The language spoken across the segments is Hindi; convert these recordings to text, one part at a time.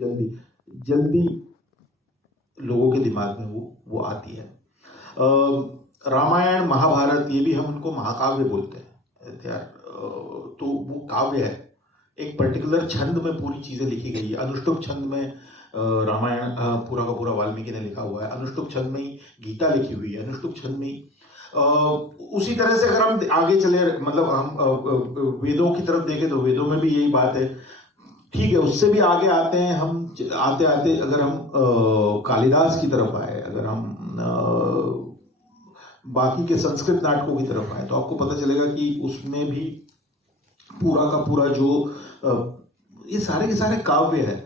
जल्दी जल्दी लोगों के दिमाग में वो आती है। रामायण महाभारत ये भी हम उनको महाकाव्य बोलते हैं यार, तो वो काव्य है, एक पर्टिकुलर छंद में पूरी चीजें लिखी गई है। अनुष्टुप छंद में रामायण पूरा का पूरा वाल्मीकि ने लिखा हुआ है, अनुष्टुप छंद में ही गीता लिखी हुई है, अनुष्टुप छंद में ही उसी तरह से अगर हम आगे चले, मतलब हम वेदों की तरफ देखें तो वेदों में भी यही बात है। ठीक है, उससे भी आगे आते हैं हम, आते आते अगर हम कालिदास की तरफ आए, अगर हम बाकी के संस्कृत नाटकों की तरफ आए, तो आपको पता चलेगा कि उसमें भी पूरा का पूरा जो ये सारे के सारे काव्य है।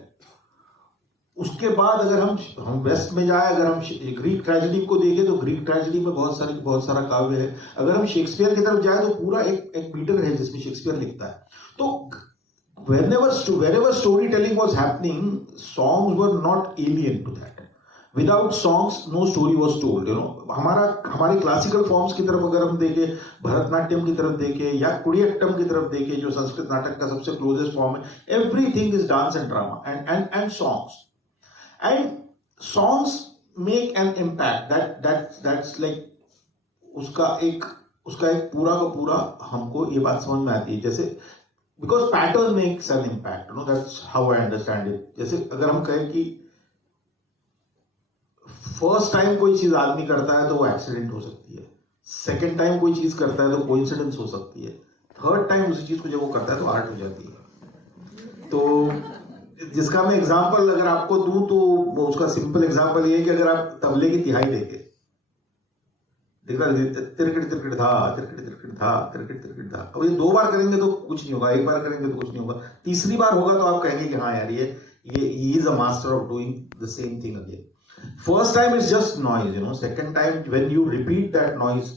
उसके बाद अगर हम वेस्ट में जाए, अगर हम ग्रीक ट्रेजेडी को देखें तो ग्रीक ट्रेजेडी में बहुत सारा काव्य है। अगर हम शेक्सपियर की तरफ जाए तो पूरा एक मीटर है जिसमें शेक्सपियर लिखता है। तो wherever storytelling was happening, songs were not alien to that. Without songs, no story was told. You know, हमारे क्लासिकल फॉर्म्स की तरफ अगर हम देखें, भरतनाट्यम की तरफ देखें या कुडियट्टम की तरफ देखें, जो संस्कृत नाटक का सबसे क्लोजेस्ट फॉर्म है, everything is dance and drama and songs, and songs make an impact that's like उसका एक पूरा का पूरा हमको ये बात समझ में आती है, जैसे because pattern makes an impact, you know, that's how I understand it. जैसे अगर हम कहें कि फर्स्ट टाइम कोई चीज आदमी करता है तो वो एक्सीडेंट हो सकती है, सेकेंड टाइम कोई चीज करता है तो कोइंसिडेंस हो सकती है, थर्ड टाइम उसी चीज को जब वो करता है तो आर्ट हो जाती है। तो जिसका मैं एग्जांपल अगर आपको दूं तो उसका सिंपल एग्जांपल ये है कि अगर आप तबले की तिहाई देखें, तिरकट तिरकट था, तिरकट तिरकट था, तिरकट तिरकट था, अब ये 2 बार करेंगे तो कुछ नहीं होगा, 1 बार करेंगे तो कुछ नहीं होगा, तीसरी बार होगा तो आप कहेंगे कि हाँ यार ये is a master of doing the same thing again. First time is just noise, you know, second time when you repeat that noise,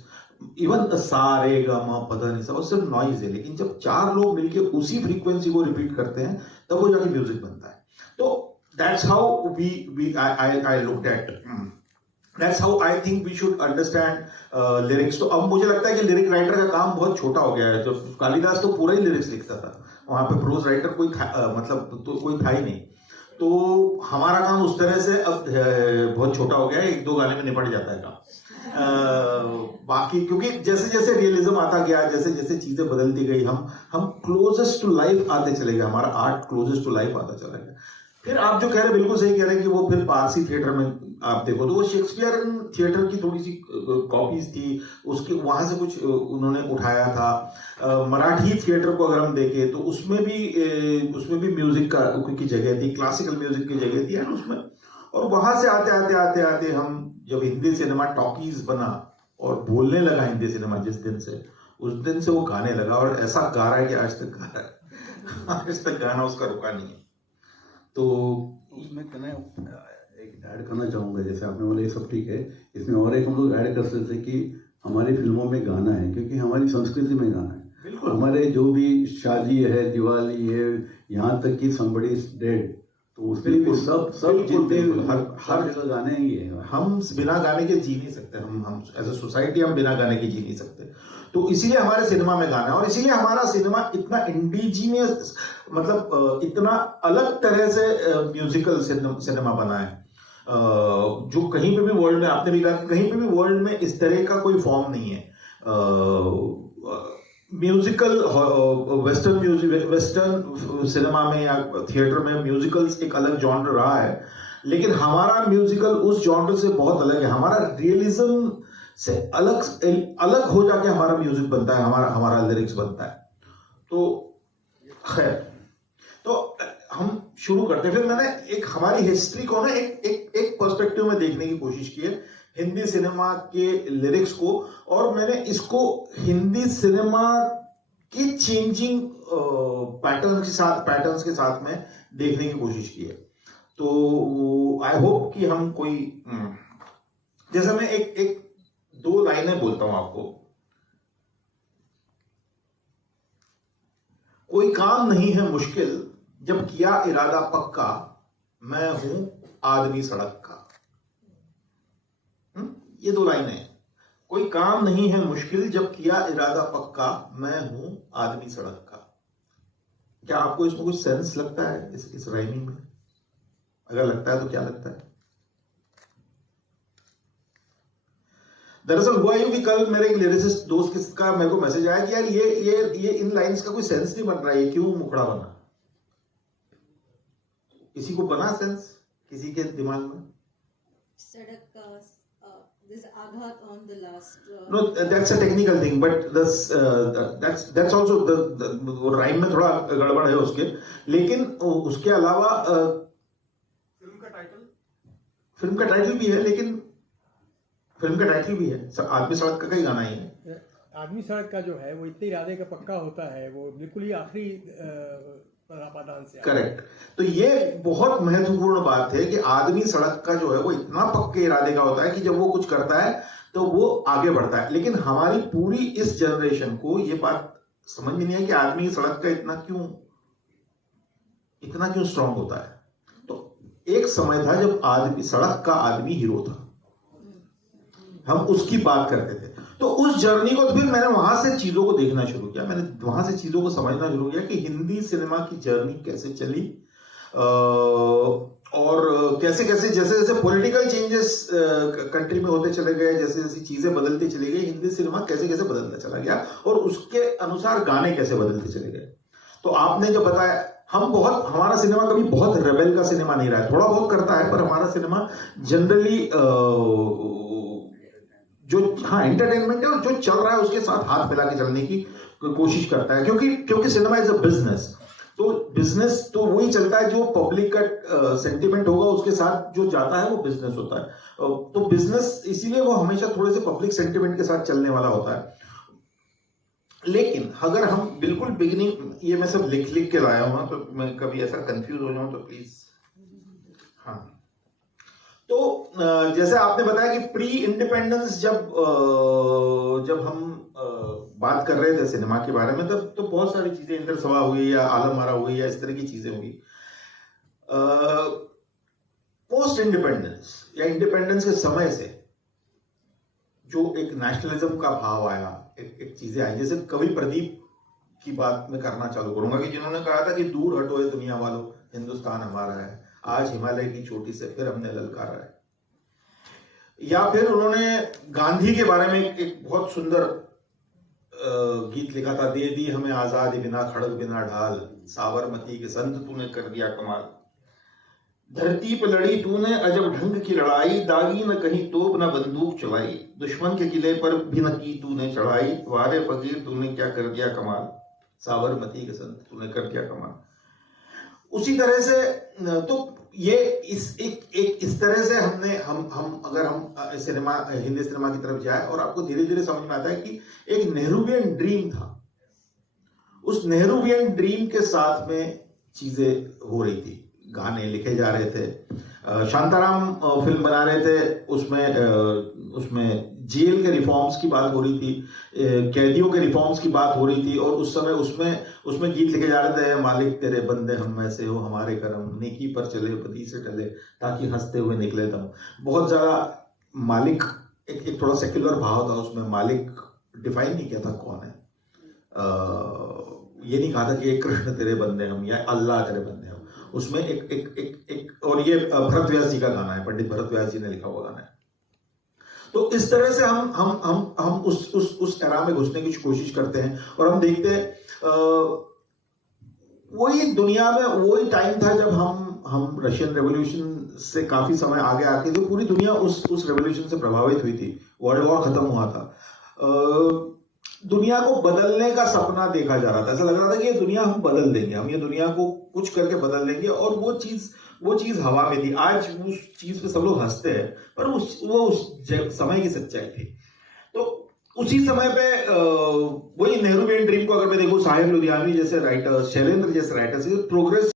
even the सा रे ग म प ध नि सा, वो सिर्फ नॉइज है, लेकिन जब 4 लोग मिलके उसी फ्रीक्वेंसी को रिपीट करते हैं तब वो जाके म्यूजिक बनता है। तो that's how I looked at, That's how I think we should understand lyrics. तो अब मुझे लगता है कि लिरिक राइटर का काम बहुत छोटा हो गया है। तो कालिदास तो पूरा ही लिरिक्स लिखता था, वहां पे प्रोज राइटर कोई मतलब तो कोई था ही नहीं। तो हमारा काम उस तरह से अब बहुत छोटा हो गया है, 1-2 गाने में निपट जाता है काम। बाकी क्योंकि जैसे जैसे रियलिज्म आता गया, जैसे जैसे चीजें बदलती गई, हम क्लोजेस्ट टू लाइफ आते चले गए, हमारा आर्ट क्लोजेस्ट टू लाइफ आता चला गया। फिर आप जो कह रहे हैं बिल्कुल सही कह रहे हैं कि वो फिर पारसी थिएटर में आप देखो तो वो शेक्सपियरियन थिएटर की थोड़ी सी कॉपीज थी, उसके वहां से कुछ उन्होंने उठाया था। मराठी थिएटर को अगर हम देखें तो उसमें भी म्यूजिक की जगह थी, क्लासिकल म्यूजिक की जगह थी, उसमें। और वहां से आते हम जब हिंदी सिनेमा टॉकीज बना और बोलने लगा हिंदी सिनेमा, उस दिन से वो गाने लगा, और ऐसा गा रहा है कि आज तक गा रहा है, आज तक गाना उसका रुका नहीं है। तो उसमें एक ऐड करना चाहूँगा, जैसे आपने बोला ये सब ठीक है, इसमें और एक हम लोग ऐड कर सकते हैं कि हमारी फिल्मों में गाना है, क्योंकि हमारी संस्कृति में गाना है। बिल्कुल, हमारे जो भी शादी है, दिवाली है, यहाँ तक कि somebody is dead, तो उसमें भी सब जितने हर जगह गाने ही है। हम बिना गाने के जी नहीं सकते, हम एज अ सोसाइटी हम बिना गाने के जी नहीं सकते। तो इसीलिए हमारे सिनेमा में गाना है, और इसीलिए हमारा सिनेमा इतना इंडिजीनियस, मतलब इतना अलग तरह से म्यूजिकल सिनेमा बना है, जो कहीं पे भी वर्ल्ड में, आपने भी कहा कहीं पे भी वर्ल्ड में इस तरह का कोई फॉर्म नहीं है। म्यूजिकल वेस्टर्न सिनेमा में या थिएटर में म्यूजिकल्स एक अलग जॉनर रहा है, लेकिन हमारा म्यूजिकल उस जॉनर से बहुत अलग है। हमारा रियलिज्म से अलग हो जाके हमारा म्यूजिक बनता है, हमारा लिरिक्स बनता है। तो खैर, तो हम शुरू करते हैं। फिर मैंने एक हमारी हिस्ट्री को ना एक पर्सपेक्टिव में देखने की कोशिश की है, हिंदी सिनेमा के लिरिक्स को, और मैंने इसको हिंदी सिनेमा की चेंजिंग पैटर्न्स के साथ में देखने की कोशिश की है। तो आई होप कि हम कोई, जैसे मैं एक 2 लाइनें बोलता हूं आपको। कोई काम नहीं है मुश्किल जब किया इरादा पक्का, मैं हूं आदमी सड़क का। ये 2 लाइनें हैं। कोई काम नहीं है मुश्किल जब किया इरादा पक्का, मैं हूं आदमी सड़क का। क्या आपको इसमें कुछ सेंस लगता है इस राइमिंग में? अगर लगता है तो क्या लगता है? दरअसल हुआ यूं कि कल मेरे एक लिरिसिस्ट दोस्त का मेरे को मैसेज आया कि यार ये इन लाइंस का कोई सेंस नहीं बन रहा है, ये क्यों मुखड़ा बना? किसी को बना सेंस किसी के दिमाग में? सड़क का this आघात on the last No, that's a technical thing, but that's also the rhyme में थोड़ा गड़बड़ है उसके, लेकिन उसके अलावा फिल्म का टाइटल भी है, लेकिन फिल्म का टाइटल भी है आदमी सड़क का, कई गाना ही है। आदमी सड़क का जो है वो इतने इरादे का पक्का होता है, वो बिल्कुल ही आखिरी पादान से। करेक्ट। तो ये बहुत महत्वपूर्ण बात है कि आदमी सड़क का जो है वो इतना पक्के इरादे का होता है कि जब वो कुछ करता है तो वो आगे बढ़ता है। लेकिन हमारी पूरी इस जनरेशन को ये बात समझ में नहीं है कि आदमी सड़क का इतना क्यों स्ट्रांग होता है। तो एक समय था जब आदमी सड़क का आदमी हीरो था, हम उसकी बात करते थे। तो उस जर्नी को, तो फिर मैंने वहां से चीजों को देखना शुरू किया, मैंने वहां से चीजों को समझना शुरू किया कि हिंदी सिनेमा की जर्नी कैसे चली और कैसे कैसे जैसे जैसे पॉलिटिकल चेंजेस कंट्री में होते चले गए, जैसे जैसे चीजें बदलती चली गई, हिंदी सिनेमा कैसे कैसे बदलता चला गया और उसके अनुसार गाने कैसे बदलते चले गए। तो आपने जो बताया, हमारा सिनेमा कभी बहुत रेबेल का सिनेमा नहीं रहा है, थोड़ा बहुत करता है, पर हमारा सिनेमा जनरली जो एंटरटेनमेंट है और जो चल रहा है उसके साथ हाथ मिला के चलने की कोशिश करता है, क्योंकि सिनेमा इज अ बिजनेस। तो बिजनेस तो वही चलता है जो पब्लिक का सेंटिमेंट होगा उसके साथ जो जाता है वो बिजनेस होता है। तो बिजनेस इसीलिए वो हमेशा थोड़े से पब्लिक सेंटिमेंट के साथ चलने वाला होता है। लेकिन अगर हम बिल्कुल बिगिनिंग, ये मैं सब लिख लिख के लाया हूं, तो मैं कभी ऐसा कंफ्यूज हो जाऊं तो प्लीज। हाँ, तो जैसे आपने बताया कि प्री इंडिपेंडेंस जब हम बात कर रहे थे सिनेमा के बारे में, तब तो बहुत सारी चीजें, इंद्र सभा हुई या आलम आरा हुई या इस तरह की चीजें हुई। पोस्ट इंडिपेंडेंस या इंडिपेंडेंस के समय से जो एक नेशनलिज्म का भाव आया, एक चीजें आई, जैसे कवि प्रदीप की बात मैं करना चालू करूंगा कि जिन्होंने कहा था कि दूर हटो ये दुनिया वालों, हिंदुस्तान हमारा है, आज हिमालय की चोटी से फिर हमने ललकारा है। या फिर उन्होंने गांधी के बारे में एक बहुत सुंदर गीत लिखा था, दे दी हमें आजादी बिना खड़ग बिना ढाल, साबरमती के संत तूने कर दिया कमाल, धरती पर लड़ी तूने अजब ढंग की लड़ाई, दागी न कहीं तोप न बंदूक चलाई, दुश्मन के किले पर भी न की तूने चढ़ाई, वारे फकीर तूने क्या कर दिया कमाल, साबरमती के संत तूने कर दिया कमाल। उसी तरह से तो ये इस तरह से हम अगर हिंदी सिनेमा की तरफ जाए और आपको धीरे धीरे समझ में आता है कि एक नेहरूवियन ड्रीम था, उस नेहरूवियन ड्रीम के साथ में चीजें हो रही थी, गाने लिखे जा रहे थे। शांताराम फिल्म बना रहे थे, उसमें जेल के रिफॉर्म्स की बात हो रही थी, कैदियों के रिफॉर्म्स की बात हो रही थी, और उस समय उसमें गीत लिखे जा रहे थे, मालिक तेरे बंदे हम ऐसे हो, हमारे करम नेकी पर चले बदी से टले, ताकि हंसते हुए निकले दम। बहुत ज्यादा मालिक एक थोड़ा सेक्युलर भाव था उसमें, मालिक डिफाइन नहीं किया था कौन है, ये नहीं कहा था कि कृष्ण तेरे बंदे हम या अल्लाह तेरे बंदे हम। उसमें एक और ये भरत व्यास जी का गाना है, पंडित भरत व्यास जी ने लिखा हुआ गाना है। तो इस तरह से हम उस एरा में घुसने की कोशिश करते हैं और हम देखते हैं वही दुनिया में वही टाइम था जब हम रशियन रेवोल्यूशन से काफी समय आगे आके, तो पूरी दुनिया उस रेवोल्यूशन से प्रभावित हुई थी, वर्ल्ड वॉर खत्म हुआ था, दुनिया को बदलने का सपना देखा जा रहा था, ऐसा लग रहा था कि ये दुनिया हम बदल देंगे, हम ये दुनिया को कुछ करके बदल देंगे, और वो चीज हवा में थी। आज उस चीज पे सब लोग हंसते हैं, पर वो उस समय की सच्चाई थी। तो उसी समय पे वही नेहरूवियन ड्रीम को अगर मैं देखूं, साहिर लुधियानवी जैसे राइटर्स, शैलेंद्र जैसे राइटर्स, प्रोग्रेस